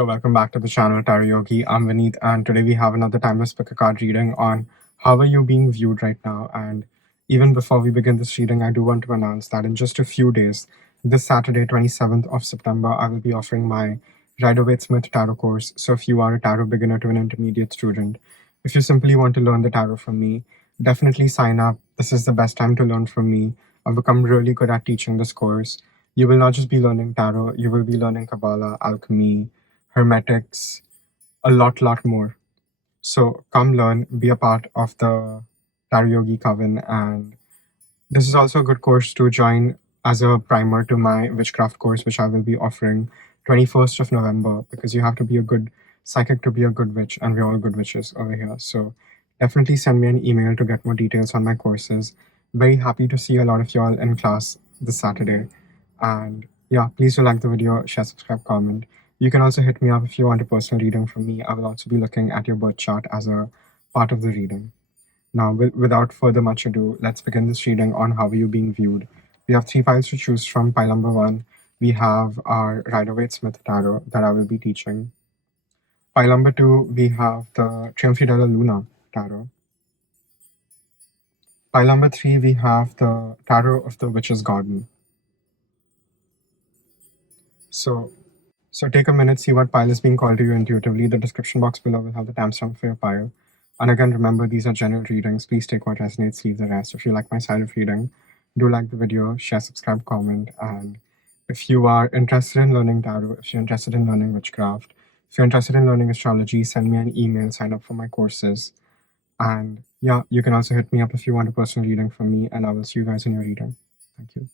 Hello, welcome back to the channel Tarot Yogi. I'm Vinit, and today we have another timeless pick a card reading on how are you being viewed right now. And even before we begin this reading, I do want to announce that in just a few days, this Saturday, 27th of September, I will be offering my Rider-Waite-Smith Tarot course. So if you are a tarot beginner to an intermediate student, if you simply want to learn the tarot from me, definitely sign up. This is the best time to learn from me. I've become really good at teaching this course. You will not just be learning tarot, you will be learning Kabbalah, alchemy, hermetics, a lot more. So come learn, be a part of the Tarot Yogi Coven, and this is also a good course to join as a primer to my witchcraft course, which I will be offering 21st of November, because you have to be a good psychic to be a good witch, and we're all good witches over here. So definitely send me an email to get more details on my courses. Very happy to see a lot of y'all in class this Saturday. And yeah, please do like the video, share, subscribe, comment. You can also hit me up if you want a personal reading from me. I will also be looking at your birth chart as a part of the reading. Now, without further much ado, let's begin this reading on how are you being viewed. We have 3 files to choose from. Pile number 1, we have our Rider-Waite-Smith Tarot that I will be teaching. Pile number 2, we have the Triumph della Luna Tarot. Pile number 3, we have the Tarot of the Witch's Garden. So take a minute, see what pile is being called to you intuitively. The description box below will have the timestamp for your pile. And again, remember, these are general readings. Please take what resonates, leave the rest. If you like my style of reading, do like the video, share, subscribe, comment. And if you are interested in learning tarot, if you're interested in learning witchcraft, if you're interested in learning astrology, send me an email, sign up for my courses. And yeah, you can also hit me up if you want a personal reading from me, and I will see you guys in your reading. Thank you.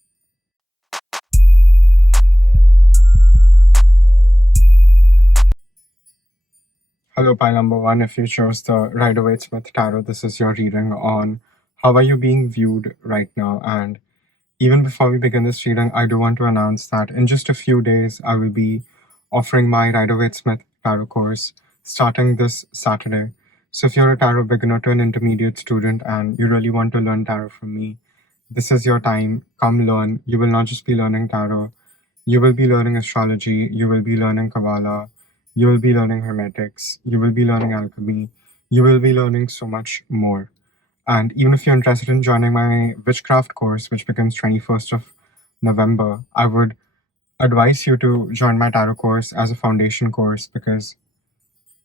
Hello, pile number 1. If you chose the Rider-Waite-Smith Tarot, this is your reading on how are you being viewed right now. And even before we begin this reading, I do want to announce that in just a few days, I will be offering my Rider-Waite-Smith Tarot course starting this Saturday. So if you're a tarot beginner to an intermediate student and you really want to learn tarot from me, this is your time. Come learn. You will not just be learning tarot. You will be learning astrology. You will be learning Kabbalah. You will be learning hermetics. You will be learning alchemy. You will be learning so much more. And even if you're interested in joining my witchcraft course, which begins 21st of November, I would advise you to join my tarot course as a foundation course, because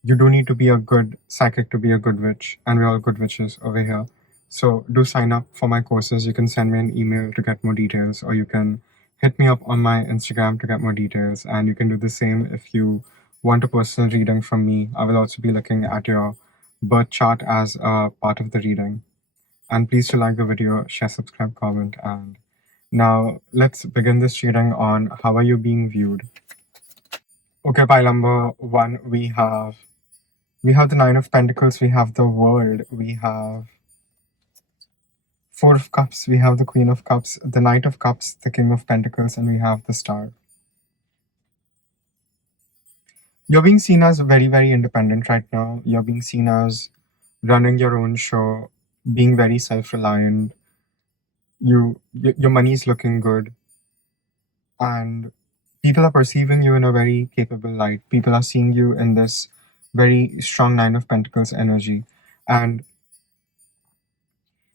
you do need to be a good psychic to be a good witch, and we're all good witches over here. So do sign up for my courses. You can send me an email to get more details, or you can hit me up on my Instagram to get more details. And you can do the same if you want a personal reading from me. I will also be looking at your birth chart as a part of the reading. And please do like the video, share, subscribe, comment. And now let's begin this reading on how are you being viewed. Okay, pile number 1, we have the 9 of Pentacles, we have the World, we have 4 of Cups, we have the Queen of Cups, the Knight of Cups, the King of Pentacles, and we have the Star. You're being seen as very, very independent right now. You're being seen as running your own show, being very self-reliant. Your money is looking good. And people are perceiving you in a very capable light. People are seeing you in this very strong 9 of Pentacles energy. And,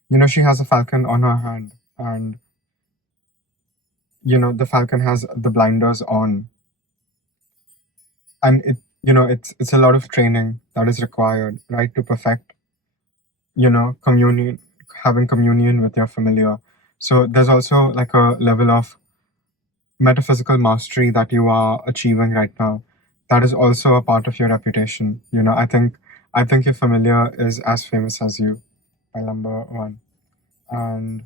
you know, she has a falcon on her hand. And, you know, the falcon has the blinders on. And it's a lot of training that is required, right, to perfect, having communion with your familiar. So there's also like a level of metaphysical mastery that you are achieving right now. That is also a part of your reputation. I think your familiar is as famous as you, by number 1. And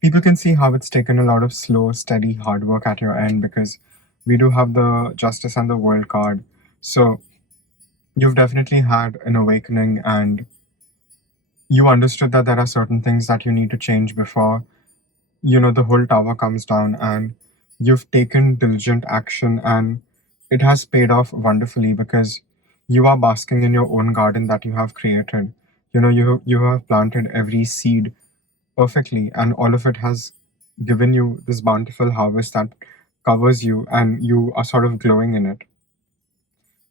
people can see how it's taken a lot of slow, steady, hard work at your end, because we do have the Justice and the World card. So you've definitely had an awakening, and you understood that there are certain things that you need to change before, the whole tower comes down, and you've taken diligent action, and it has paid off wonderfully, because you are basking in your own garden that you have created. You have planted every seed perfectly, and all of it has given you this bountiful harvest that covers you and you are sort of glowing in it,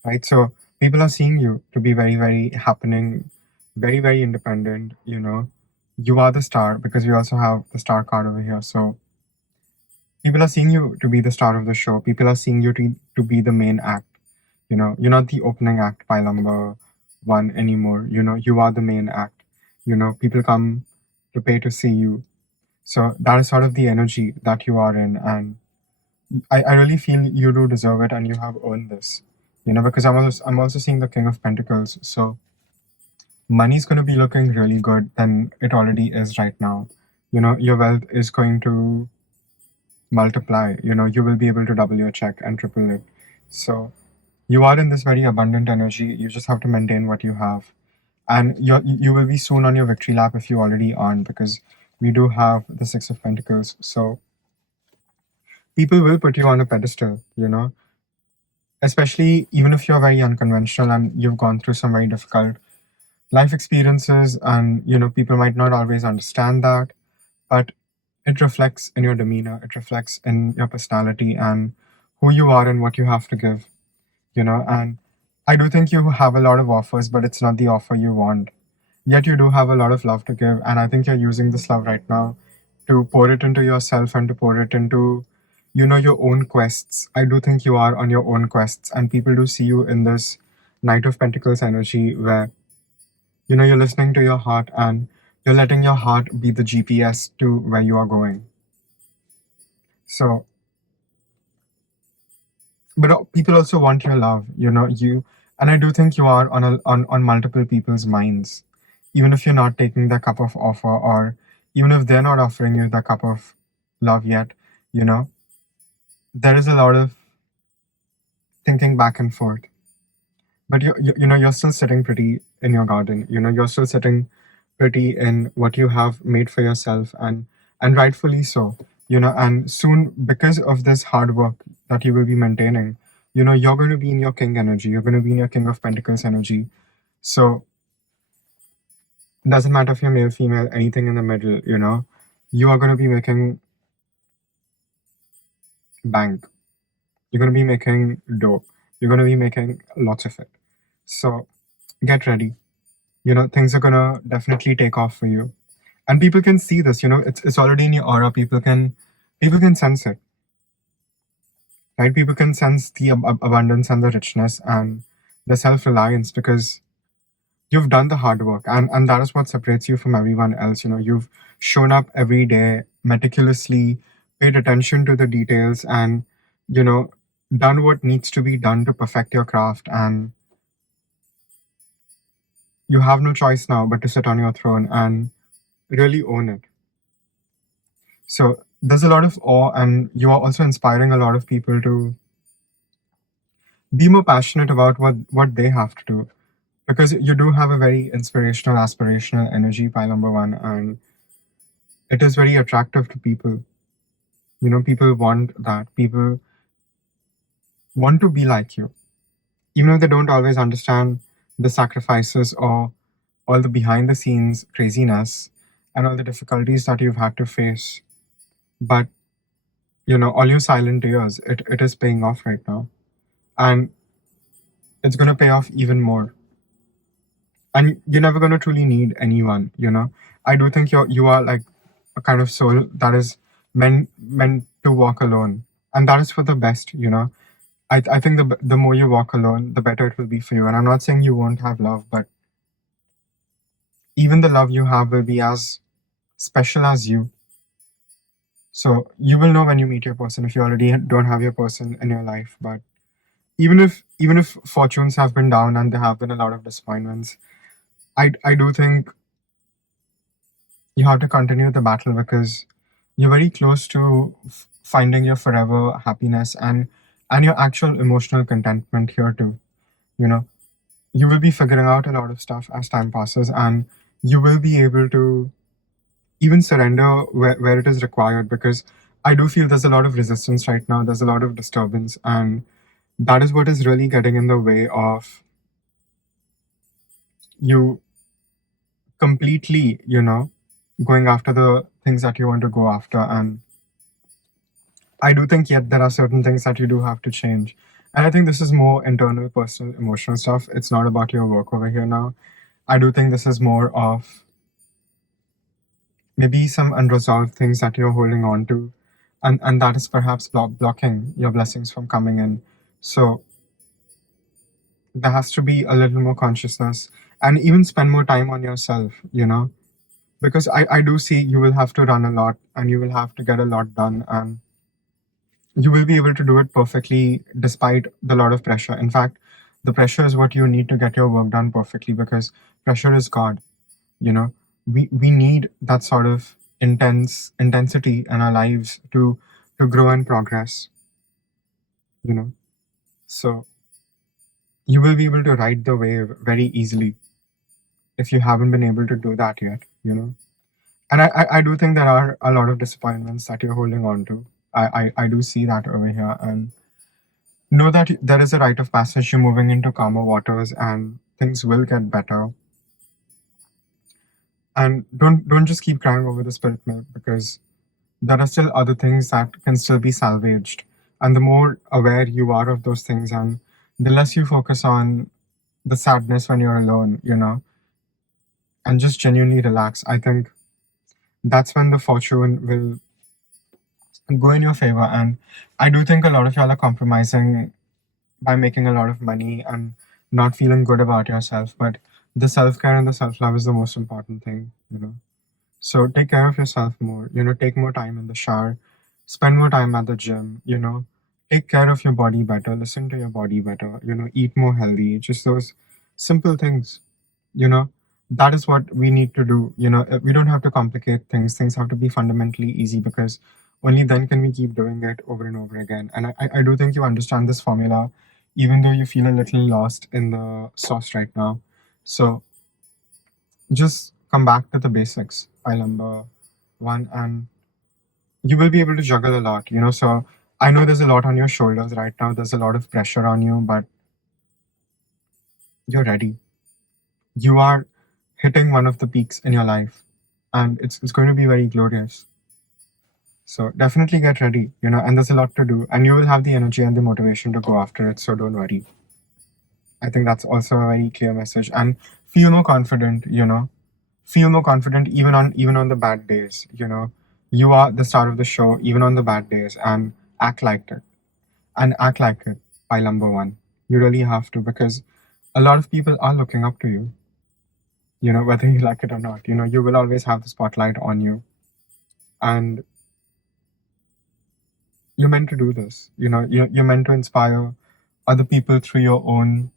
right? So people are seeing you to be very, very happening, very, very independent. You are the star because we also have the star card over here. So people are seeing you to be the star of the show. People are seeing you to be the main act. You're not the opening act by number one anymore. You are the main act. People come to pay to see you. So that is sort of the energy that you are in. And I really feel you do deserve it and you have earned this. Because I'm also seeing the King of Pentacles. So money's going to be looking really good than it already is right now. Your wealth is going to multiply. You will be able to double your check and triple it. So you are in this very abundant energy. You just have to maintain what you have. And you will be soon on your victory lap if you already aren't, because we do have the Six of Pentacles. So people will put you on a pedestal, especially even if you're very unconventional and you've gone through some very difficult life experiences, and people might not always understand that, but it reflects in your demeanor, it reflects in your personality and who you are and what you have to give. And I do think you have a lot of offers, but it's not the offer you want. Yet you do have a lot of love to give, and I think you're using this love right now to pour it into yourself and to pour it into your own quests. I do think you are on your own quests, and people do see you in this Knight of Pentacles energy where you're listening to your heart and you're letting your heart be the GPS to where you are going. So but people also want your love, and I do think you are on multiple people's minds, even if you're not taking the cup of offer, or even if they're not offering you the cup of love yet. you know there is a lot of thinking back and forth, but you're still sitting pretty in your garden. You're still sitting pretty in what you have made for yourself, and rightfully so. And soon, because of this hard work that you will be maintaining, you're going to be in your king energy, you're going to be in your King of Pentacles energy. So doesn't matter if you're male, female, anything in the middle. You are going to be making bank, you're going to be making dough, you're going to be making lots of it. So get ready. Things are going to definitely take off for you, and people can see this. It's already in your aura. People can sense it, right? People can sense the abundance and the richness and the self-reliance, because you've done the hard work, and that is what separates you from everyone else. You've shown up every day meticulously, paid attention to the details, and you know done what needs to be done to perfect your craft, and you have no choice now but to sit on your throne and really own it. So there's a lot of awe, and you are also inspiring a lot of people to be more passionate about what they have to do, because you do have a very inspirational, aspirational energy, pile number one, and it is very attractive to people. People want that. People want to be like you, even if they don't always understand the sacrifices or all the behind the scenes craziness and all the difficulties that you've had to face. But all your silent tears, it is paying off right now, and it's going to pay off even more. And you're never going to truly need anyone. I do think you are like a kind of soul that is meant to walk alone, and that is for the best. I think the more you walk alone, the better it will be for you. And I'm not saying you won't have love, but even the love you have will be as special as you. So you will know when you meet your person, if you already don't have your person in your life. But even if fortunes have been down and there have been a lot of disappointments, I do think you have to continue the battle, because you're very close to finding your forever happiness and your actual emotional contentment here too. You know, you will be figuring out a lot of stuff as time passes, and you will be able to even surrender where it is required, because I do feel there's a lot of resistance right now. There's a lot of disturbance, and that is what is really getting in the way of you completely, going after the things that you want to go after. And I do think yet there are certain things that you do have to change. And I think this is more internal, personal, emotional stuff. It's not about your work over here now. I do think this is more of maybe some unresolved things that you're holding on to. And that is perhaps blocking your blessings from coming in. So there has to be a little more consciousness and even spend more time on yourself, because I do see you will have to run a lot and you will have to get a lot done, and you will be able to do it perfectly despite the lot of pressure. In fact, the pressure is what you need to get your work done perfectly, because pressure is God. you know we need that sort of intensity in our lives to grow and progress. you know so you will be able to ride the wave very easily if you haven't been able to do that yet. And I do think there are a lot of disappointments that you're holding on to. I do see that over here, and know that there is a rite of passage. You're moving into calmer waters and things will get better. And don't just keep crying over the spilt milk, because there are still other things that can still be salvaged. And the more aware you are of those things, and the less you focus on the sadness when you're alone, and just genuinely relax, I think that's when the fortune will go in your favor. And I do think a lot of y'all are compromising by making a lot of money and not feeling good about yourself. But the self care and the self love is the most important thing. So take care of yourself more. Take more time in the shower, spend more time at the gym. Take care of your body better, listen to your body better. Eat more healthy. Just those simple things. You know, that is what we need to do. We don't have to complicate things. Things have to be fundamentally easy, because only then can we keep doing it over and over again. And I do think you understand this formula, even though you feel a little lost in the sauce right now. So just come back to the basics, pile number one, and you will be able to juggle a lot. So I know there's a lot on your shoulders right now, there's a lot of pressure on you, but you're ready. You are hitting one of the peaks in your life, and it's going to be very glorious. So definitely get ready, and there's a lot to do, and you will have the energy and the motivation to go after it, so don't worry. I think that's also a very clear message. And feel more confident. Feel more confident even on the bad days. You are the star of the show even on the bad days, and act like it. And act like it by number one. You really have to, because a lot of people are looking up to you, whether you like it or not. You will always have the spotlight on you. And you're meant to do this. You're meant to inspire other people through your own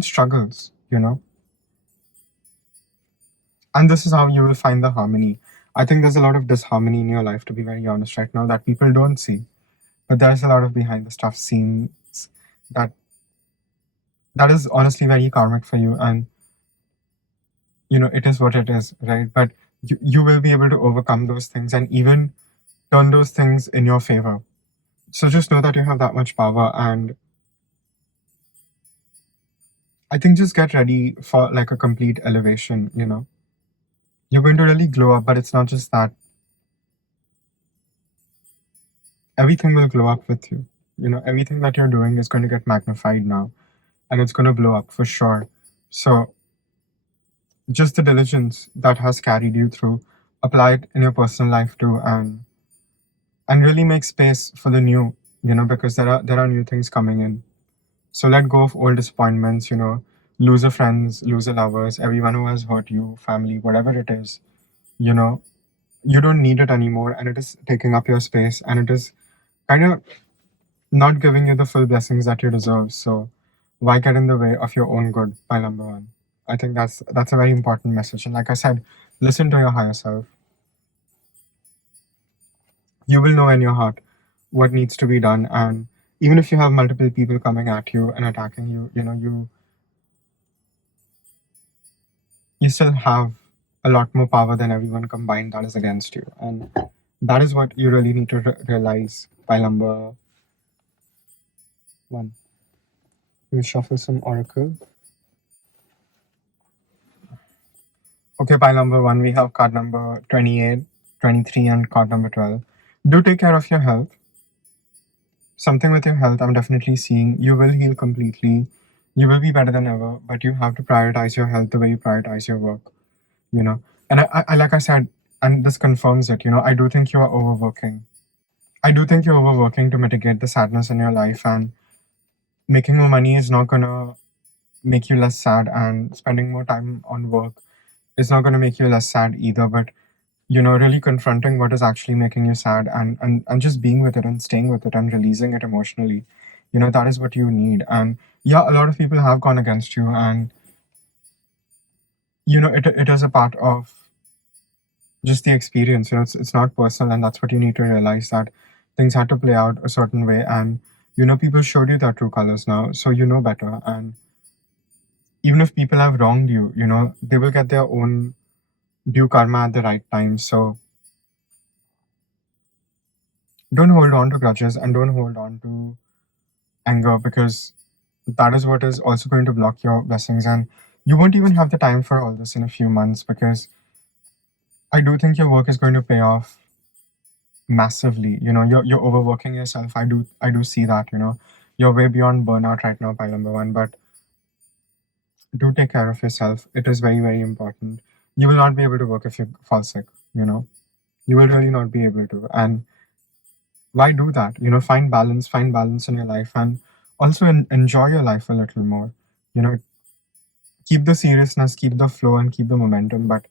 struggles. And this is how you will find the harmony. I think there's a lot of disharmony in your life, to be very honest, right now, that people don't see. But there's a lot of behind the stuff scenes that that is honestly very karmic for you. And it is what it is, right? But you will be able to overcome those things and even turn those things in your favor. So just know that you have that much power. And I think just get ready for like a complete elevation. You're going to really glow up, but it's not just that. Everything will glow up with you. Everything that you're doing is going to get magnified now, and it's going to blow up for sure. So just the diligence that has carried you through, apply it in your personal life too, and really make space for the new, because there are new things coming in. So let go of old disappointments, loser friends, loser lovers, everyone who has hurt you, family, whatever it is. you know you don't need it anymore, and it is taking up your space, and it is kind of not giving you the full blessings that you deserve. So why get in the way of your own good? By number one, I think that's a very important message. And like I said, listen to your higher self. You will know in your heart what needs to be done, and even if you have multiple people coming at you and attacking you still have a lot more power than everyone combined that is against you. And that is what you really need to realize. By number one, we'll shuffle some oracle. Okay, pile number one, we have card number 28, 23 and card number 12. Do take care of your health. Something with your health, I'm definitely seeing. You will heal completely. You will be better than ever, but you have to prioritize your health the way you prioritize your work, you know. And I like I said, and this confirms it, I do think you are overworking. I do think you're overworking to mitigate the sadness in your life, and making more money is not gonna make you less sad, and spending more time on work is not gonna make you less sad either. But really confronting what is actually making you sad, and just being with it and staying with it and releasing it emotionally, that is what you need. And yeah, a lot of people have gone against you, and it is a part of just the experience. It's not personal, and that's what you need to realize, that things had to play out a certain way. And people showed you their true colors now, so you know better. And even if people have wronged you, they will get their own due karma at the right time. So don't hold on to grudges, and don't hold on to anger, because that is what is also going to block your blessings. And you won't even have the time for all this in a few months, because I do think your work is going to pay off massively. You're overworking yourself. I do see that. You're way beyond burnout right now, pile number one. But do take care of yourself. It is very, very important. You will not be able to work if you fall sick. You will really not be able to. And why do that? Find balance in your life, and also enjoy your life a little more. You know, keep the seriousness, keep the flow, and keep the momentum, but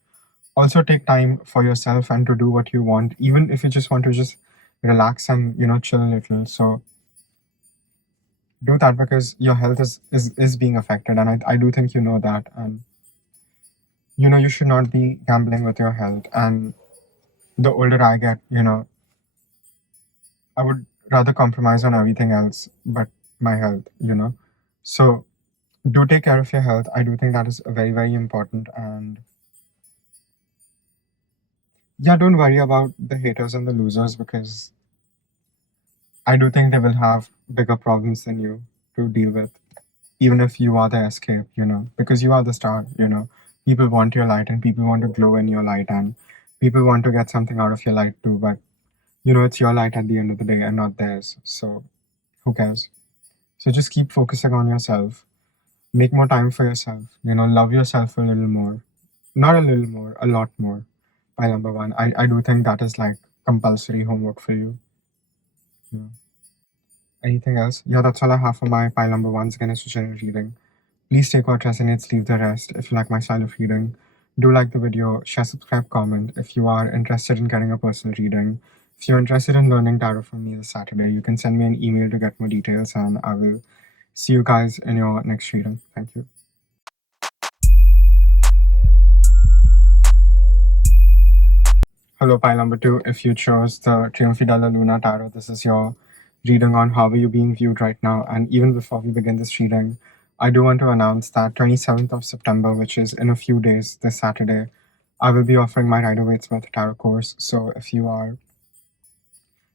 also take time for yourself and to do what you want, even if you just want to just relax and chill a little. So do that, because your health is being affected, and I do think you know that. And you should not be gambling with your health. And the older I get, I would rather compromise on everything else but my health. So do take care of your health. I do think that is very, very important. And yeah, don't worry about the haters and the losers, because I do think they will have bigger problems than you to deal with, even if you are the escape, because you are the star. People want your light, and people want to glow in your light, and people want to get something out of your light too. But it's your light at the end of the day and not theirs. So who cares? So just keep focusing on yourself. Make more time for yourself. Love yourself a little more. Not a little more, a lot more. By number one, I do think that is like compulsory homework for you. Yeah. Anything else? Yeah, that's all I have for my pile number one's Ganesh general reading. Please take what resonates, leave the rest. If you like my style of reading, do like the video, share, subscribe, comment. If you are interested in getting a personal reading, if you're interested in learning tarot from me this Saturday, you can send me an email to get more details, and I will see you guys in your next reading. Thank you. Hello, pile number two. If you chose the Triumphi della Luna Tarot, this is your reading on how are you being viewed right now. And even before we begin this reading, I do want to announce that 27th of September, which is in a few days, this Saturday, I will be offering my Rider-Waite-Smith Tarot course. So if you are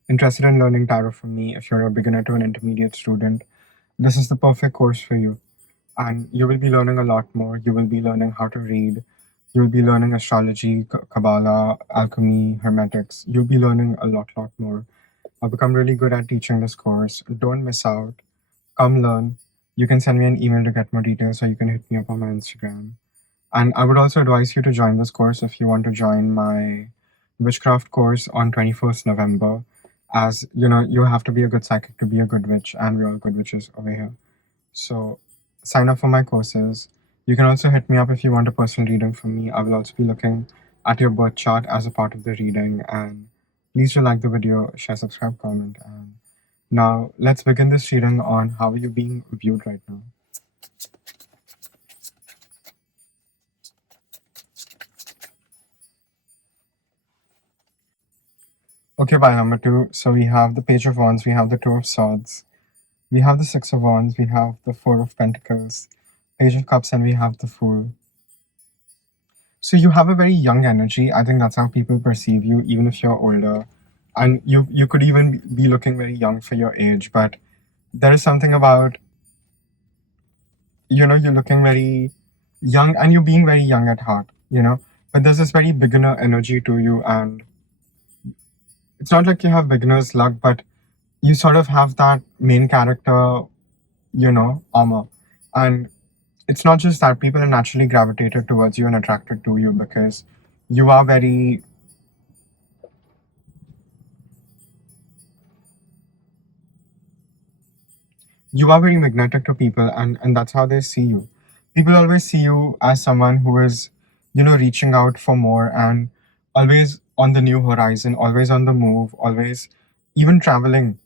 interested in learning tarot from me, if you're a beginner to an intermediate student, this is the perfect course for you. And you will be learning a lot more. You will be learning how to read. You'll be learning astrology, Kabbalah, alchemy, hermetics. You'll be learning a lot more. I've become really good at teaching this course. Don't miss out. Come learn. You can send me an email to get more details, or you can hit me up on my Instagram. And I would also advise you to join this course if you want to join my witchcraft course on 21st November. As you have to be a good psychic to be a good witch, and we're all good witches over here. So sign up for my courses. You can also hit me up if you want a personal reading from me. I will also be looking at your birth chart as a part of the reading. And please do like the video, share, subscribe, comment. And now let's begin this reading on how are you being viewed right now. Okay, pile number two. So we have the Page of Wands, we have the Two of Swords, we have the Six of Wands, we have the Four of Pentacles, Page of Cups, and we have the Fool. So you have a very young energy. I think that's how people perceive you, even if you're older. And you could even be looking very young for your age, but there is something about, you're looking very young, and you being very young at heart, but there's this very beginner energy to you. And it's not like you have beginner's luck, but you sort of have that main character, armor. And it's not just that people are naturally gravitated towards you and attracted to you because you are very you are very magnetic to people, and that's how they see you. People always see you as someone who is, reaching out for more and always on the new horizon, always on the move, always even traveling.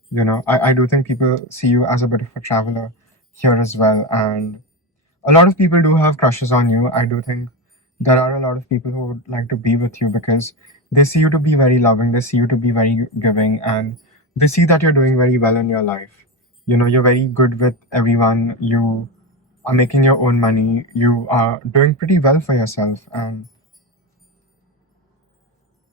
I do think people see you as a bit of a traveler here as well. And a lot of people do have crushes on you. I do think there are a lot of people who would like to be with you because they see you to be very loving, they see you to be very giving, and they see that you're doing very well in your life. You're very good with everyone, you are making your own money, you are doing pretty well for yourself, and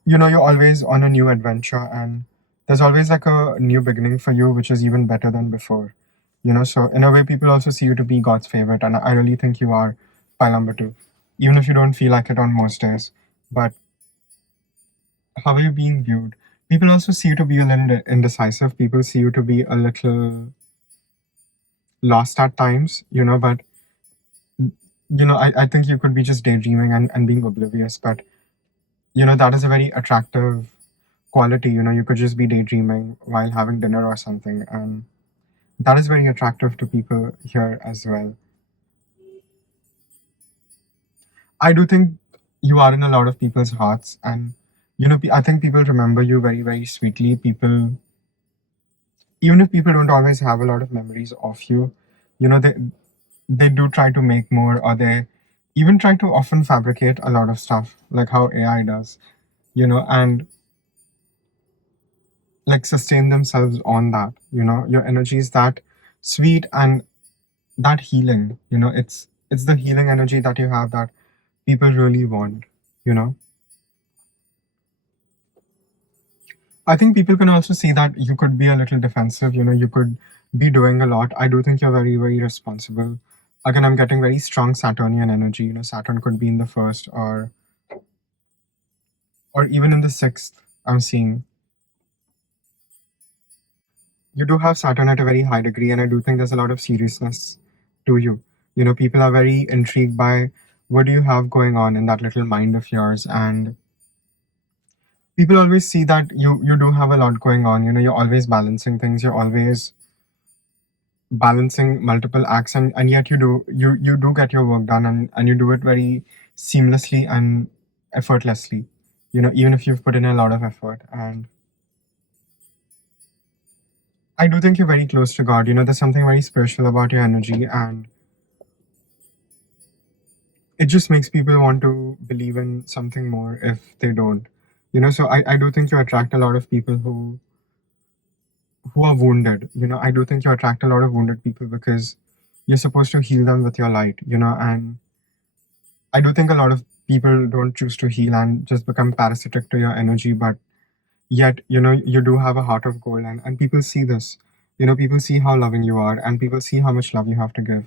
you're always on a new adventure, and there's always like a new beginning for you, which is even better than before. So in a way, people also see you to be God's favorite, and I really think you are pile number two, even if you don't feel like it on most days. But how are you being viewed? People also see you to be a little indecisive. People see you to be a little lost at times, but I think you could be just daydreaming and being oblivious, but that is a very attractive quality. You could just be daydreaming while having dinner or something, and that is very attractive to people here as well. I do think you are in a lot of people's hearts, and I think people remember you very, very sweetly. People, even if people don't always have a lot of memories of you, they do try to make more, or they even try to often fabricate a lot of stuff, like how AI does, and like sustain themselves on that. Your energy is that sweet and that healing. It's the healing energy that you have that people really want. You know. I think people can also see that you could be a little defensive, you could be doing a lot. I do think you're very, very responsible. Again, I'm getting very strong Saturnian energy. Saturn could be in the first or even in the sixth, I'm seeing. You do have Saturn at a very high degree, and I do think there's a lot of seriousness to you. People are very intrigued by what do you have going on in that little mind of yours, and people always see that you do have a lot going on. You're always balancing things, you're always balancing multiple acts, and yet you do get your work done, and you do it very seamlessly and effortlessly, even if you've put in a lot of effort. And I do think you're very close to God. There's something very spiritual about your energy, and it just makes people want to believe in something more if they don't. So I do think you attract a lot of people who are wounded. I do think you attract a lot of wounded people because you're supposed to heal them with your light, and I do think a lot of people don't choose to heal and just become parasitic to your energy, but yet, you do have a heart of gold, and people see this. People see how loving you are, and people see how much love you have to give.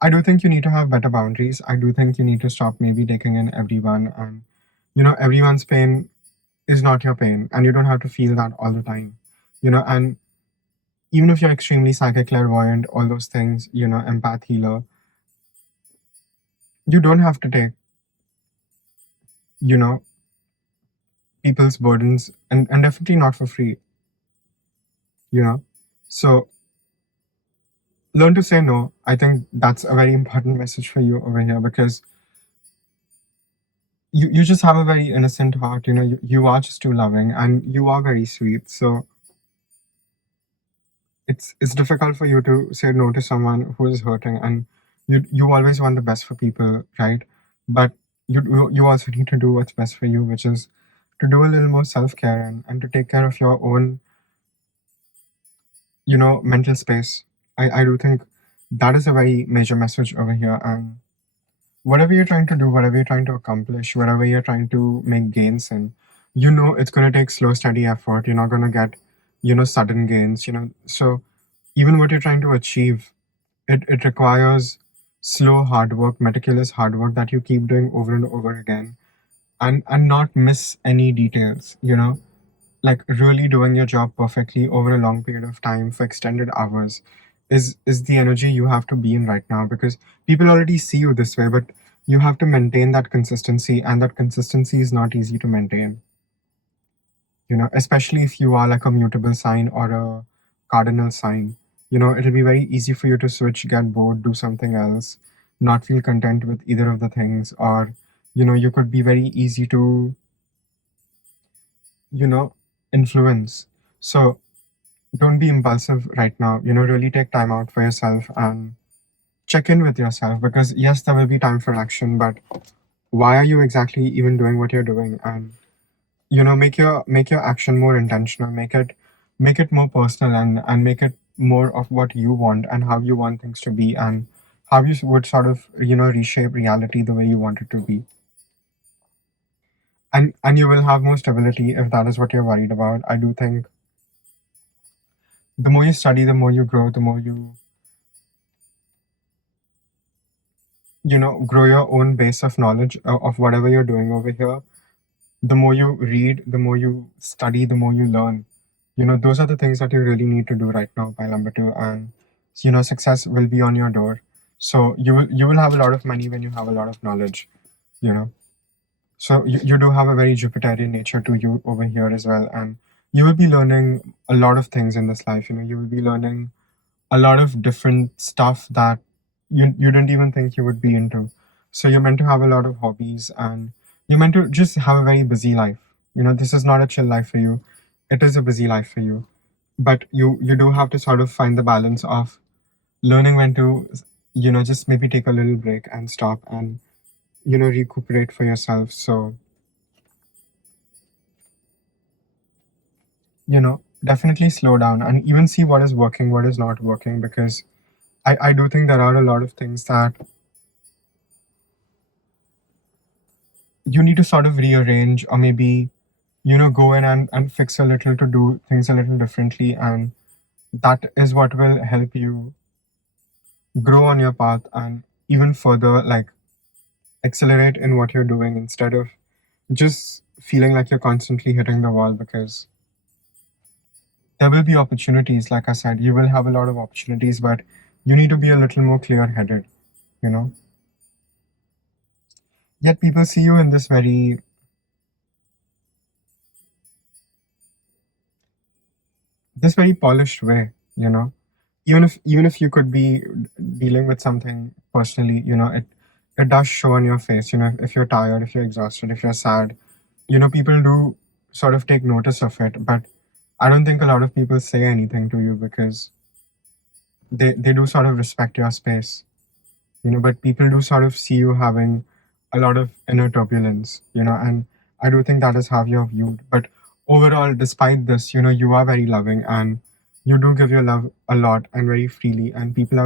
I do think you need to have better boundaries. I do think you need to stop maybe taking in everyone, and everyone's pain is not your pain, and you don't have to feel that all the time. And even if you're extremely psychic, clairvoyant, all those things, empath, healer, you don't have to take, you know, people's burdens, and definitely not for free, you know. So learn to say no. I think that's a very important message for you over here because you just have a very innocent heart. You are just too loving and you are very sweet. So it's difficult for you to say no to someone who is hurting, and you always want the best for people, right? But you also need to do what's best for you, which is to do a little more self-care, and to take care of your own mental space. I do think that is a very major message over here. And whatever you're trying to do, whatever you're trying to accomplish, whatever you're trying to make gains in, it's going to take slow, steady effort. You're not going to get sudden gains. So even what you're trying to achieve, it requires slow hard work, meticulous hard work that you keep doing over and over again, and not miss any details, like really doing your job perfectly over a long period of time for extended hours is the energy you have to be in right now, because people already see you this way, but you have to maintain that consistency, and that consistency is not easy to maintain, especially if you are like a mutable sign or a cardinal sign. It'll be very easy for you to switch, get bored, do something else, not feel content with either of the things, or you could be very easy to you know influence. So don't be impulsive right now. Really take time out for yourself and check in with yourself, because yes, there will be time for action, but why are you exactly even doing what you're doing? And make your action more intentional, make it more personal, and make it more of what you want and how you want things to be, and how you would sort of reshape reality the way you want it to be. And you will have more stability if that is what you're worried about. I do think the more you study, the more you grow, the more grow your own base of knowledge of whatever you're doing over here. The more you read, the more you study, the more you learn. Those are the things that you really need to do right now, by number two. And success will be on your door. So you will have a lot of money when you have a lot of knowledge. you know so you do have a very Jupiterian nature to you over here as well, and you will be learning a lot of things in this life. You will be learning a lot of different stuff that you didn't even think you would be into. So you're meant to have a lot of hobbies, and you're meant to just have a very busy life. This is not a chill life for you. It is a busy life for you. But you do have to sort of find the balance of learning when to, just maybe take a little break and stop and, recuperate for yourself. So, definitely slow down and even see what is working, what is not working, because I do think there are a lot of things that you need to sort of rearrange, or maybe go in and fix a little, to do things a little differently, and that is what will help you grow on your path and even further, like, accelerate in what you're doing, instead of just feeling like you're constantly hitting the wall. Because there will be opportunities, like I said, you will have a lot of opportunities, but you need to be a little more clear headed, you know yet people see you in this very polished way. Even if you could be dealing with something personally, it does show on your face. If you're tired, if you're exhausted, if you're sad, people do sort of take notice of it. But I don't think a lot of people say anything to you, because they do sort of respect your space. But people do sort of see you having a lot of inner turbulence, and I do think that is how you're viewed. But overall, despite this, you are very loving, and you do give your love a lot and very freely, and people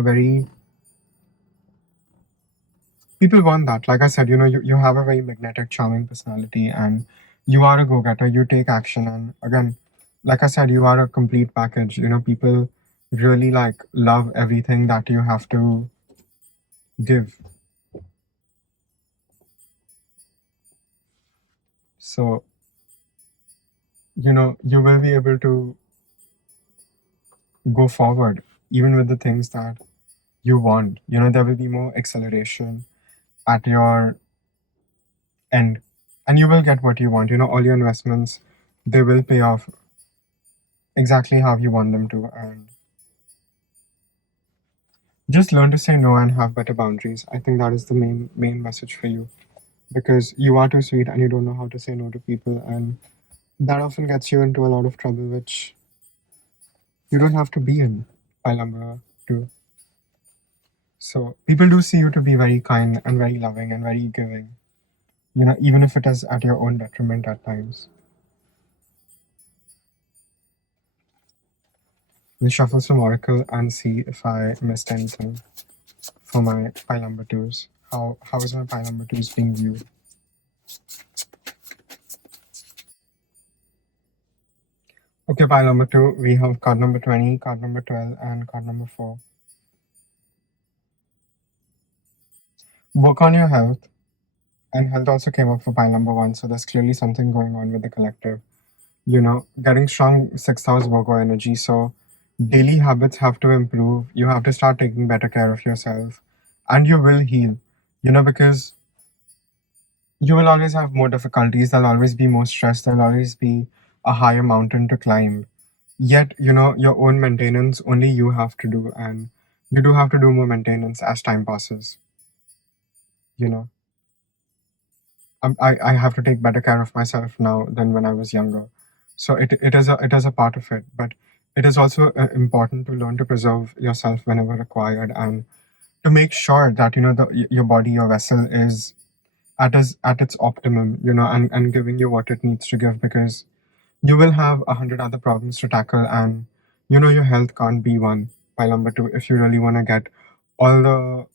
want that. Like I said, you have a very magnetic, charming personality, and you are a go-getter. You take action, and again, like I said, you are a complete package. People really like love everything that you have to give. So you will be able to go forward even with the things that you want. There will be more acceleration at your end, and you will get what you want. All your investments, they will pay off exactly how you want them to. And just learn to say no and have better boundaries. I think that is the main message for you, because you are too sweet and you don't know how to say no to people, and that often gets you into a lot of trouble, which you don't have to be in. Pile number two. So people do see you to be very kind and very loving and very giving, even if it is at your own detriment at times. We shuffle some oracle and see if I missed anything for my pile number twos. How is my pile number twos being viewed? Okay, pile number two, we have card number 20, card number 12, and card number 4. Work on your health, and health also came up for pile number one, so there's clearly something going on with the collective. Getting strong 6 hours work or energy, so daily habits have to improve. You have to start taking better care of yourself, and you will heal, because you will always have more difficulties. There'll always be more stress. There'll always be a higher mountain to climb. Yet, your own maintenance only you have to do, and you do have to do more maintenance as time passes. You know, I have to take better care of myself now than when I was younger. So it is a part of it, but it is also important to learn to preserve yourself whenever required, and to make sure that your body, your vessel is at its optimum, and giving you what it needs to give, because you will have 100 other problems to tackle, and your health can't be one. By number two, if you really want to get all the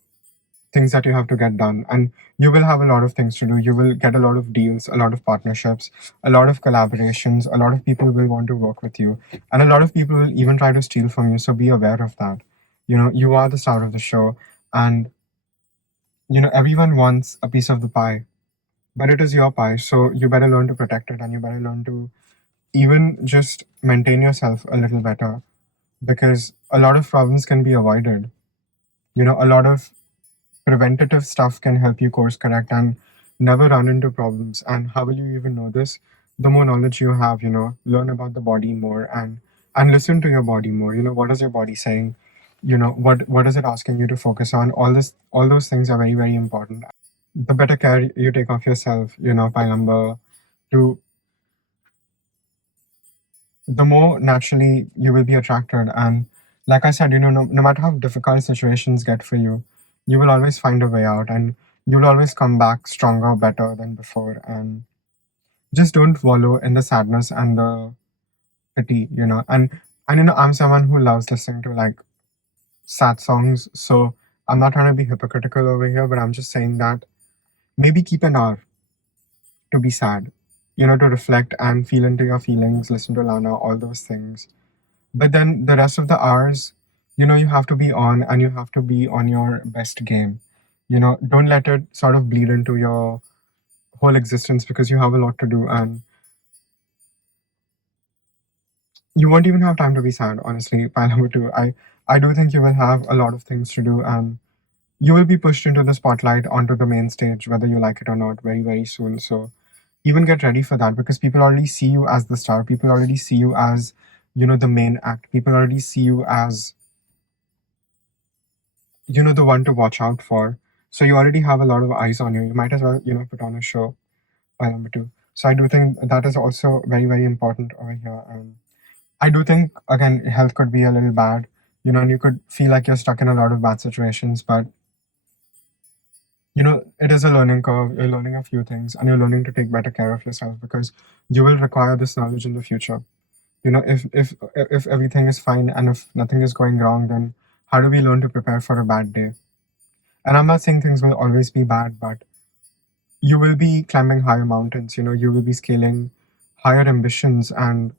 things that you have to get done, and you will have a lot of things to do. You will get a lot of deals, a lot of partnerships, a lot of collaborations. A lot of people will want to work with you, and a lot of people will even try to steal from you, so be aware of that. You are the star of the show, and everyone wants a piece of the pie, but it is your pie, so you better learn to protect it, and you better learn to even just maintain yourself a little better, because a lot of problems can be avoided. A lot of preventative stuff can help you course correct and never run into problems. And how will you even know this? The more knowledge you have, learn about the body more, and listen to your body more. What is your body saying? What is it asking you to focus on? All those things are very, very important. The better care you take of yourself, by number two, the more naturally you will be attracted. And like I said, no matter how difficult situations get for you, you will always find a way out, and you'll always come back stronger, better than before. And just don't wallow in the sadness and the pity. And I'm someone who loves listening to like sad songs, so I'm not trying to be hypocritical over here, but I'm just saying that maybe keep an hour to be sad, to reflect and feel into your feelings, listen to Lana, all those things. But then the rest of the hours, you have to be on, and you have to be on your best game. Don't let it sort of bleed into your whole existence, because you have a lot to do, and you won't even have time to be sad, honestly. Pile number two, I do think you will have a lot of things to do, and you will be pushed into the spotlight, onto the main stage, whether you like it or not, very, very soon. So even get ready for that, because people already see you as the star. People already see you as, the main act. People already see you as, the one to watch out for. So you already have a lot of eyes on you. You might as well, put on a show. By number two. So I do think that is also very, very important over here. And I do think, again, health could be a little bad, and you could feel like you're stuck in a lot of bad situations. But it is a learning curve. You're learning a few things, and you're learning to take better care of yourself, because you will require this knowledge in the future. If everything is fine and if nothing is going wrong, then how do we learn to prepare for a bad day? And I'm not saying things will always be bad, but you will be climbing higher mountains. You will be scaling higher ambitions, and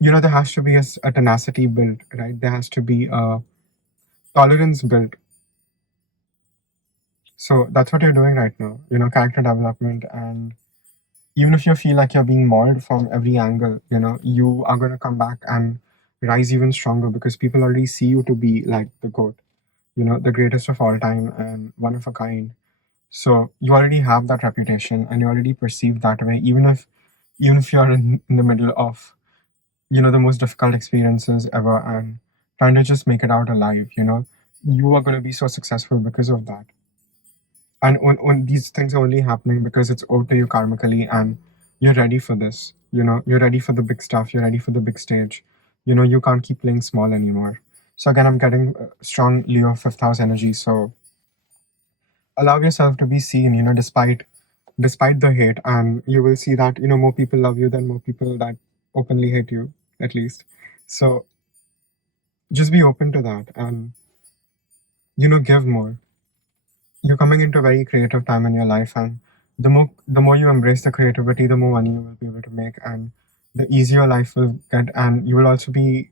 there has to be a tenacity built, right? There has to be a tolerance built. So that's what you're doing right now. Character development. And even if you feel like you're being mauled from every angle, you are going to come back and rise even stronger, because people already see you to be like the GOAT, the greatest of all time and one of a kind. So you already have that reputation, and you already perceived that way, even if you're in the middle of, the most difficult experiences ever, and trying to just make it out alive. You are going to be so successful because of that. And on these things are only happening because it's owed to you karmically, and you're ready for this. You're ready for the big stuff. You're ready for the big stage. You can't keep playing small anymore. So again, I'm getting strong Leo fifth house energy. So allow yourself to be seen, despite the hate, and you will see that more people love you than more people that openly hate you, at least. So just be open to that, and give more. You're coming into a very creative time in your life, and the more you embrace the creativity, the more money you will be able to make, and the easier life will get, and you will also be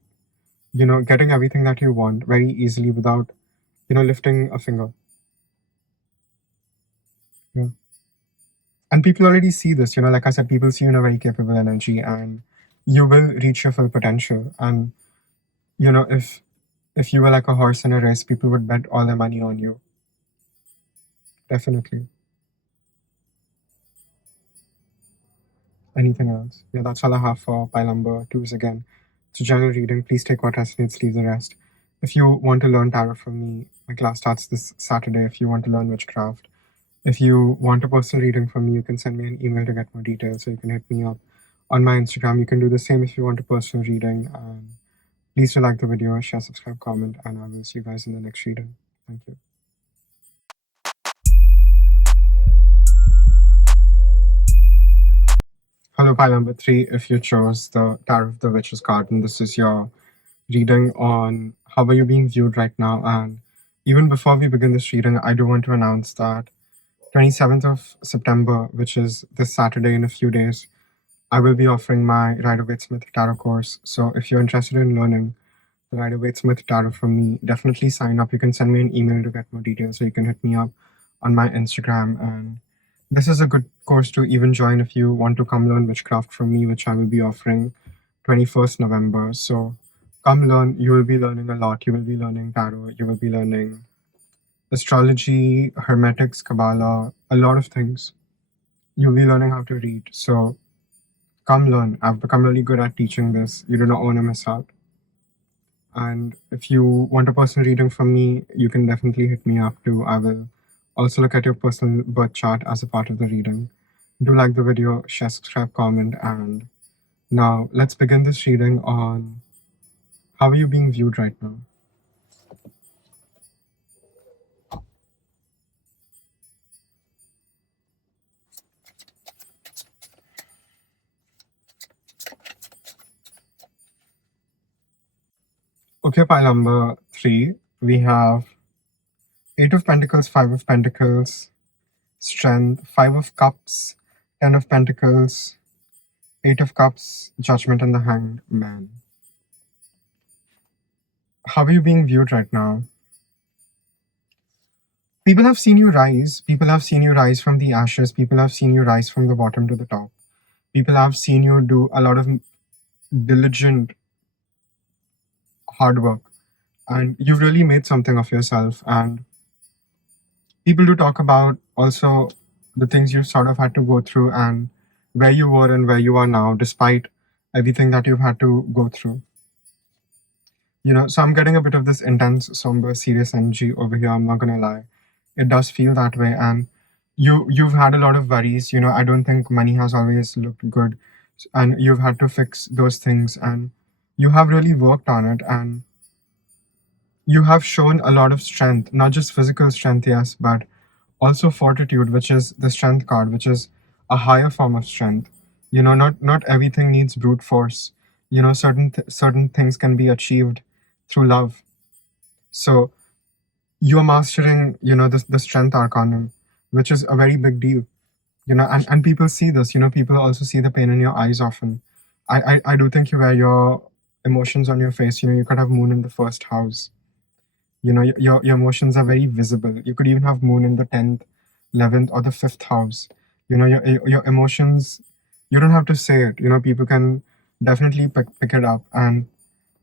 getting everything that you want very easily, without lifting a finger. Yeah. And people already see this, like I said, people see you in a very capable energy, and you will reach your full potential. And if you were like a horse in a race, people would bet all their money on you. Definitely. Anything else? Yeah, that's all I have for pile number 2s again. It's a general reading. Please take what resonates, leave the rest. If you want to learn tarot from me, my class starts this Saturday. If you want to learn witchcraft, if you want a personal reading from me, you can send me an email to get more details, or you can hit me up on my Instagram. You can do the same if you want a personal reading. Please do like the video, share, subscribe, comment, and I will see you guys in the next reading. Thank you. Hello, pile number 3. If you chose the Tarot of the Witches card, and this is your reading on how are you being viewed right now. And even before we begin this reading, I do want to announce that 27th of September, which is this Saturday in a few days, I will be offering my Rider-Waite-Smith Tarot course. So if you're interested in learning the Rider-Waite-Smith Tarot from me, definitely sign up. You can send me an email to get more details, or you can hit me up on my Instagram. And this is a good course to even join if you want to come learn witchcraft from me, which I will be offering 21st November. So come learn. You will be learning a lot. You will be learning tarot. You will be learning astrology, hermetics, Kabbalah, a lot of things. You'll be learning how to read. So come learn. I've become really good at teaching this. You do not want to miss out. And if you want a personal reading from me, you can definitely hit me up too. I will also look at your personal birth chart as a part of the reading. Do like the video, share, subscribe, comment, and now let's begin this reading on how are you being viewed right now. Okay, pile number 3, we have 8 of Pentacles, 5 of Pentacles, Strength, 5 of Cups, 10 of Pentacles, 8 of Cups, Judgment, and the Hanged Man. How are you being viewed right now? People have seen you rise. People have seen you rise from the ashes. People have seen you rise from the bottom to the top. People have seen you do a lot of diligent hard work. And you've really made something of yourself. And people do talk about also the things you've sort of had to go through and where you were and where you are now, despite everything that you've had to go through. So I'm getting a bit of this intense, somber, serious energy over here. I'm not going to lie. It does feel that way. And you've had a lot of worries. I don't think money has always looked good. And you've had to fix those things. And you have really worked on it. And you have shown a lot of strength, not just physical strength, yes, but also fortitude, which is the strength card, which is a higher form of strength. Not everything needs brute force. Certain things can be achieved through love. So you're mastering, the strength arcanum, which is a very big deal. And people see this. People also see the pain in your eyes often. I do think you wear your emotions on your face. You could have moon in the first house. Your emotions are very visible. You could even have moon in the 10th, 11th, or the 5th house. Your emotions, you don't have to say it. People can definitely pick it up. And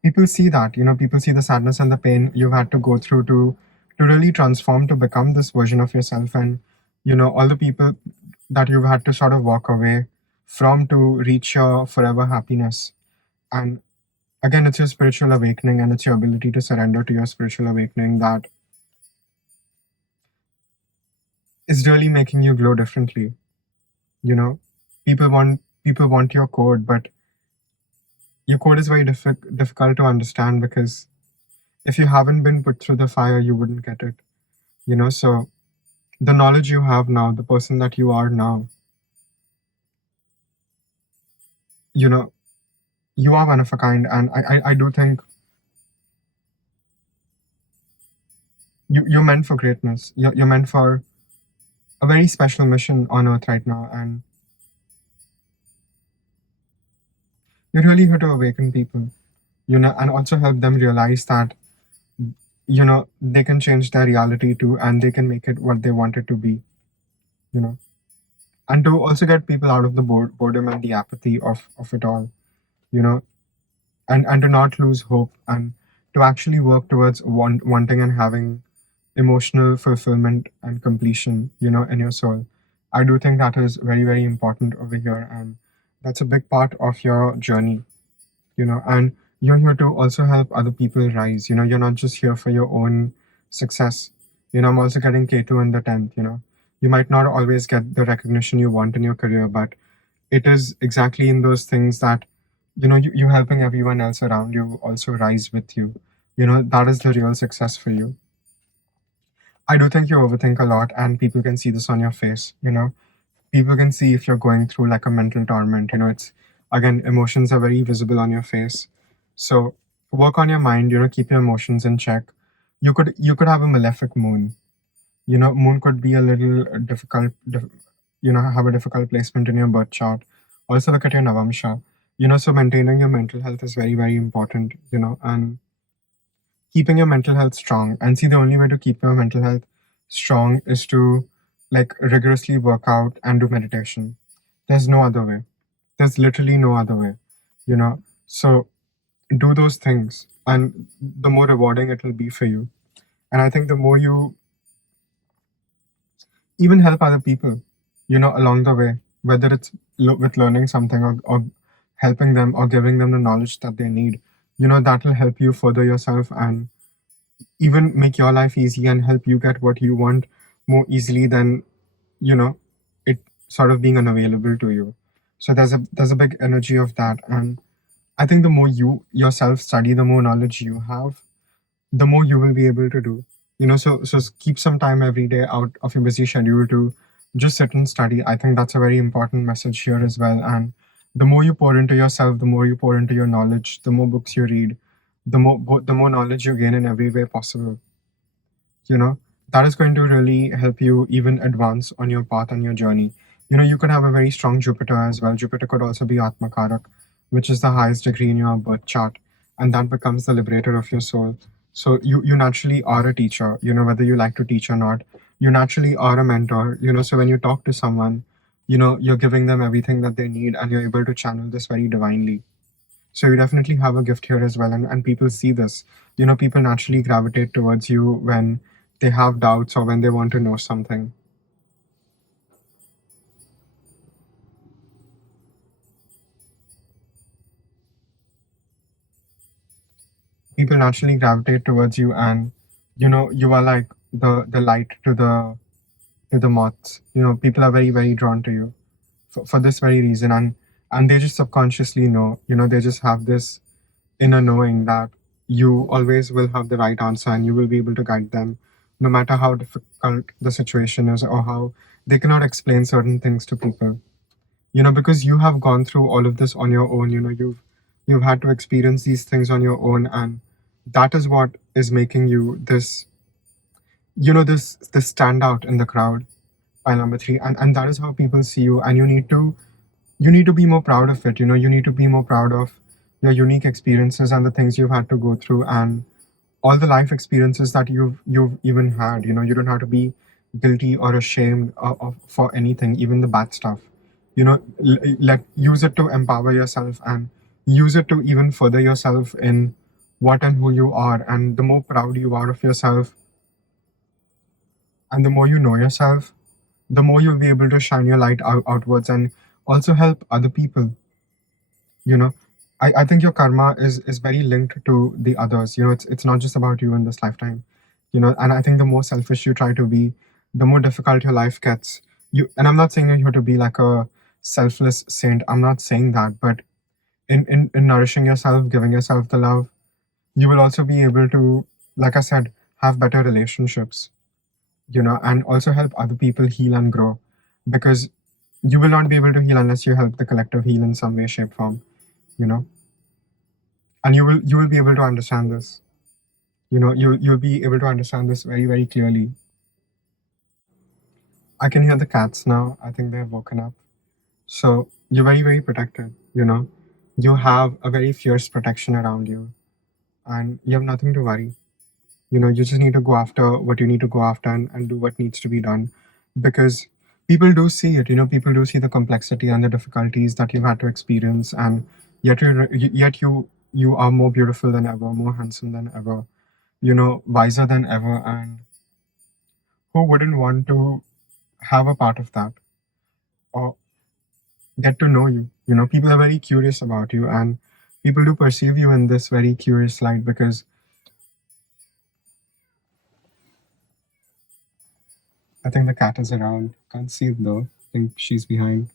people see that. People see the sadness and the pain you've had to go through to really transform, to become this version of yourself. And all the people that you've had to sort of walk away from to reach your forever happiness. And again, it's your spiritual awakening, and it's your ability to surrender to your spiritual awakening that is really making you glow differently. People want your code, but your code is very difficult to understand, because if you haven't been put through the fire, you wouldn't get it. So the knowledge you have now, the person that you are now, you are one of a kind. And I do think you're meant for greatness. You're meant for a very special mission on earth right now. And you're really here to awaken people, and also help them realize that they can change their reality too, and they can make it what they want it to be, you know. And to also get people out of the boredom and the apathy of it all, you know, and to not lose hope, and to actually work towards wanting and having emotional fulfillment and completion, in your soul. I do think that is very, very important over here, and that's a big part of your journey, and you're here to also help other people rise. You're not just here for your own success. I'm also getting K2 in the 10th. You might not always get the recognition you want in your career, but it is exactly in those things that, you helping everyone else around you also rise with you. That is the real success for you. I do think you overthink a lot, and people can see this on your face. People can see if you're going through like a mental torment. It's, again, emotions are very visible on your face. So work on your mind. Keep your emotions in check. You could have a malefic moon. Moon could be a little difficult. Have a difficult placement in your birth chart. Also look at your navamsha. So maintaining your mental health is very, very important. And keeping your mental health strong. And see, the only way to keep your mental health strong is to like rigorously work out and do meditation. There's no other way. There's literally no other way, So do those things, and the more rewarding it will be for you. And I think the more you even help other people, along the way, whether it's with learning something, or helping them, or giving them the knowledge that they need, that will help you further yourself, and even make your life easy and help you get what you want more easily than, you know it sort of being unavailable to you. So there's a big energy of that. And I think the more you yourself study, the more knowledge you have, the more you will be able to do. So keep some time every day out of your busy schedule to just sit and study. I think that's a very important message here as well. And the more you pour into yourself, the more you pour into your knowledge, the more books you read, the more knowledge you gain in every way possible, you know that is going to really help you even advance on your path and your journey. You could have a very strong Jupiter as well. Jupiter could also be Atmakarak, which is the highest degree in your birth chart, and that becomes the liberator of your soul. So you naturally are a teacher, whether you like to teach or not. You naturally are a mentor, so when you talk to someone, you're giving them everything that they need, and you're able to channel this very divinely. So you definitely have a gift here as well, and people see this. People naturally gravitate towards you when they have doubts or when they want to know something. People naturally gravitate towards you, and you are like the light to the moths. People are very, very drawn to you for this very reason, and they just subconsciously know. They just have this inner knowing that you always will have the right answer, and you will be able to guide them no matter how difficult the situation is, or how they cannot explain certain things to people. Because you have gone through all of this on your own. You've had to experience these things on your own, and that is what is making you this standout in the crowd. Pile number 3, and that is how people see you, and you need to be more proud of it. You need to be more proud of your unique experiences and the things you've had to go through, and all the life experiences that you've even had. You don't have to be guilty or ashamed for anything, even the bad stuff. Let use it to empower yourself, and use it to even further yourself in what and who you are. And the more proud you are of yourself, and the more you know yourself, the more you'll be able to shine your light outwards, and also help other people. you know I think your karma is very linked to the others. It's not just about you in this lifetime. And I think the more selfish you try to be, the more difficult your life gets. And I'm not saying you have to be like a selfless saint. I'm not saying that. But in nourishing yourself, giving yourself the love, you will also be able to, like I said, have better relationships, and also help other people heal and grow. Because you will not be able to heal unless you help the collective heal in some way, shape, form. you know and you will be able to understand this. You'll be able to understand this very, very clearly. I can hear the cats now. I think they've woken up. So you're very, very protected. You have a very fierce protection around you, and you have nothing to worry. You just need to go after what you need to go after, and do what needs to be done, because people do see it. People do see the complexity and the difficulties that you've had to experience, and yet you are more beautiful than ever, more handsome than ever, wiser than ever. And who wouldn't want to have a part of that, or get to know you? People are very curious about you, and people do perceive you in this very curious light, because I think the cat is around. Can't see it though. I think she's behind.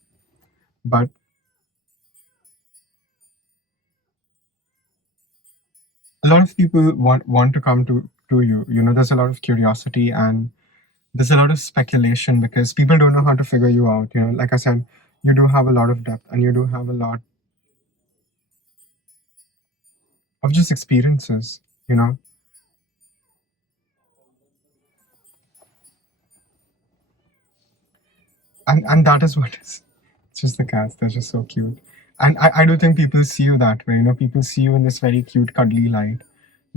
But a lot of people want to come to you. There's a lot of curiosity, and there's a lot of speculation, because people don't know how to figure you out. Like I said, you do have a lot of depth, and you do have a lot of just experiences. You know, and that is what is. It's just the cats. They're just so cute. And I do think people see you that way. People see you in this very cute, cuddly light,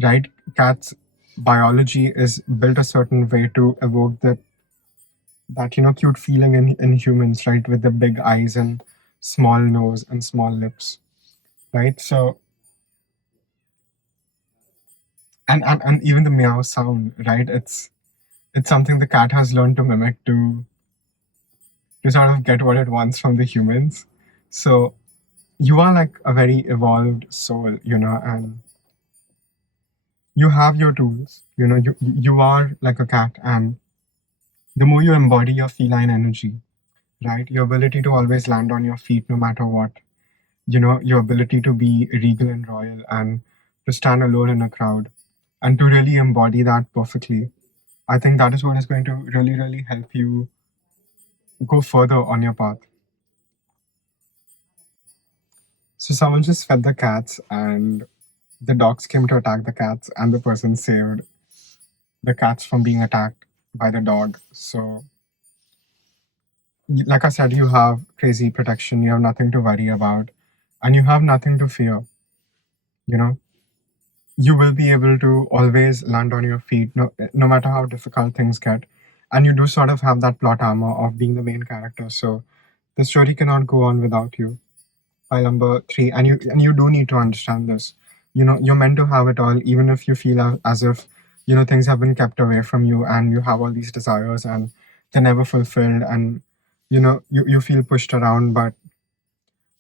right? Cats' biology is built a certain way to evoke that cute feeling in humans, right? With the big eyes and small nose and small lips, right? So, and even the meow sound, right? It's something the cat has learned to mimic to sort of get what it wants from the humans. So you are like a very evolved soul, and you have your tools. You are like a cat, and the more you embody your feline energy, right? Your ability to always land on your feet no matter what, your ability to be regal and royal, and to stand alone in a crowd, and to really embody that perfectly. I think that is what is going to really, really help you go further on your path. So someone just fed the cats, and the dogs came to attack the cats, and the person saved the cats from being attacked by the dog. So, like I said, you have crazy protection, you have nothing to worry about, and you have nothing to fear. You know, you will be able to always land on your feet, no matter how difficult things get. And you do sort of have that plot armor of being the main character. So the story cannot go on without you. File number 3, and you do need to understand this. You're meant to have it all, even if you feel as if things have been kept away from you, and you have all these desires and they're never fulfilled, and you feel pushed around. But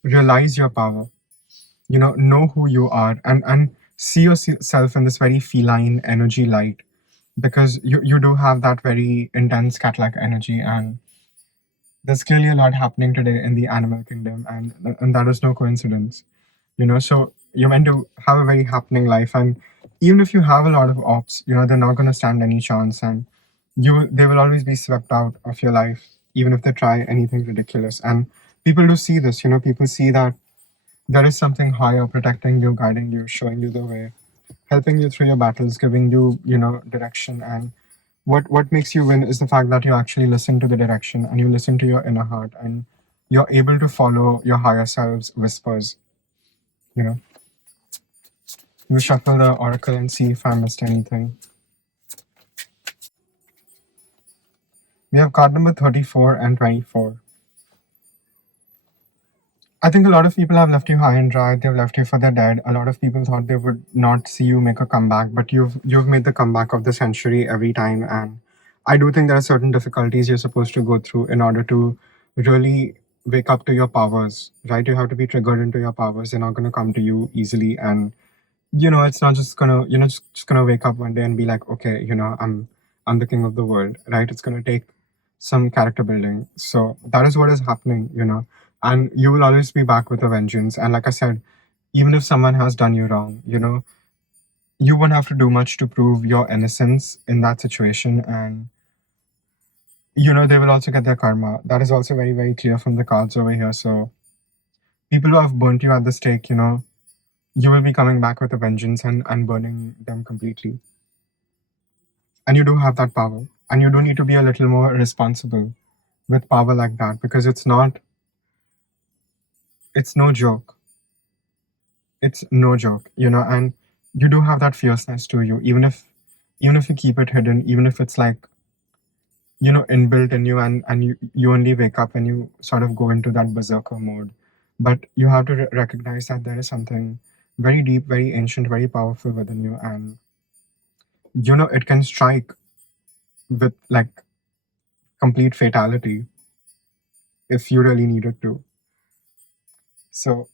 realize your power. Know who you are, and see yourself in this very feline energy light, because you do have that very intense cat-like energy, and there's clearly a lot happening today in the animal kingdom, and that is no coincidence. So you're meant to have a very happening life, and even if you have a lot of ops, they're not going to stand any chance, and they will always be swept out of your life, even if they try anything ridiculous. And people do see this. People see that there is something higher protecting you, guiding you, showing you the way, helping you through your battles, giving you direction. And what makes you win is the fact that you actually listen to the direction, and you listen to your inner heart, and you're able to follow your higher self's whispers. you know you shuffle the oracle and see if I missed anything. We have card number 34 and 24. I think a lot of people have left you high and dry. They've left you for the dead. A lot of people thought they would not see you make a comeback, but you've made the comeback of the century every time. And I do think there are certain difficulties you're supposed to go through in order to really wake up to your powers, right? You have to be triggered into your powers. They're not going to come to you easily, and it's not just gonna just gonna wake up one day and be like, okay, I'm the king of the world, right? It's gonna take some character building. So that is what is happening. And you will always be back with a vengeance. And like I said, even if someone has done you wrong, you won't have to do much to prove your innocence in that situation. And they will also get their karma. That is also very, very clear from the cards over here. So people who have burnt you at the stake, you will be coming back with a vengeance, and burning them completely. And you do have that power. And you do need to be a little more responsible with power like that, because it's no joke. It's no joke, and you do have that fierceness to you, even if even if you keep it hidden, even if it's like, inbuilt in you, and you only wake up when you sort of go into that berserker mode. But you have to recognize that there is something very deep, very ancient, very powerful within you, and it can strike with like complete fatality if you really need it to. So,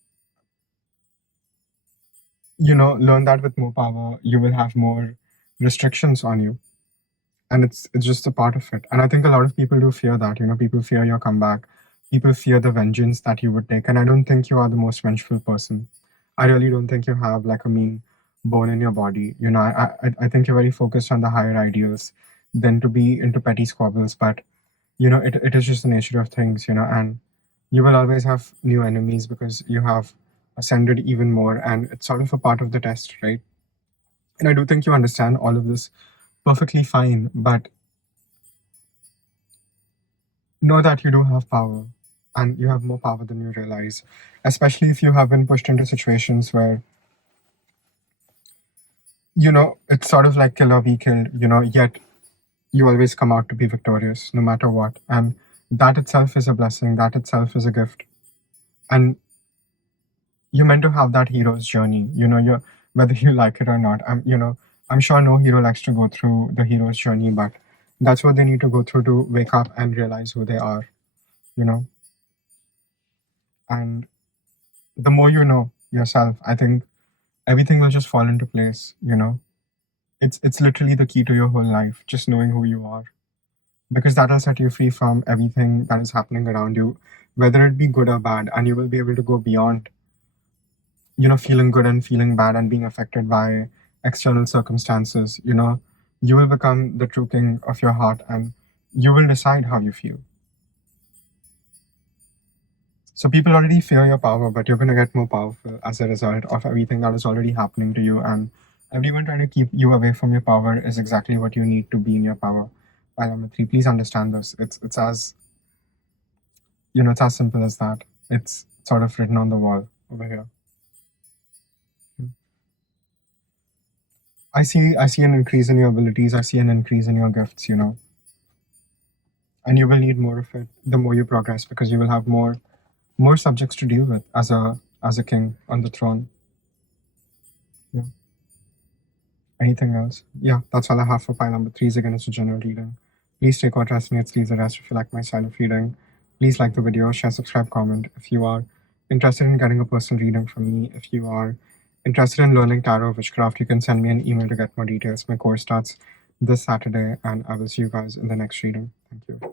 learn that with more power, you will have more restrictions on you. And it's just a part of it. And I think a lot of people do fear that. People fear your comeback. People fear the vengeance that you would take. And I don't think you are the most vengeful person. I really don't think you have like a mean bone in your body. I think you're very focused on the higher ideals than to be into petty squabbles. But it is just the nature of things, and you will always have new enemies because you have ascended even more, and it's sort of a part of the test, right? And I do think you understand all of this perfectly fine, but know that you do have power, and you have more power than you realize, especially if you have been pushed into situations where it's sort of like kill or be killed, yet you always come out to be victorious no matter what. And that itself is a blessing, that itself is a gift. And you're meant to have that hero's journey, you're whether you like it or not. I'm sure no hero likes to go through the hero's journey, but that's what they need to go through to wake up and realize who they are, you know and the more you know yourself, I think everything will just fall into place. It's literally the key to your whole life, just knowing who you are, because that'll set you free from everything that is happening around you, whether it be good or bad, and you will be able to go beyond feeling good and feeling bad and being affected by external circumstances. You will become the true king of your heart, and you will decide how you feel. So people already fear your power, but you're going to get more powerful as a result of everything that is already happening to you. And everyone trying to keep you away from your power is exactly what you need to be in your power. Pile number 3, please understand this. It's as it's as simple as that. It's sort of written on the wall over here. I see an increase in your abilities. I see an increase in your gifts. And you will need more of it the more you progress, because you will have more subjects to deal with as a king on the throne. Yeah. Anything else? Yeah, that's all I have for pile number 3. Again, it's a general reading. Please take what resonates, leave the rest. If you like my style of reading, please like the video, share, subscribe, comment. If you are interested in getting a personal reading from me, if you are interested in learning tarot witchcraft, you can send me an email to get more details. My course starts this Saturday, and I will see you guys in the next reading. Thank you.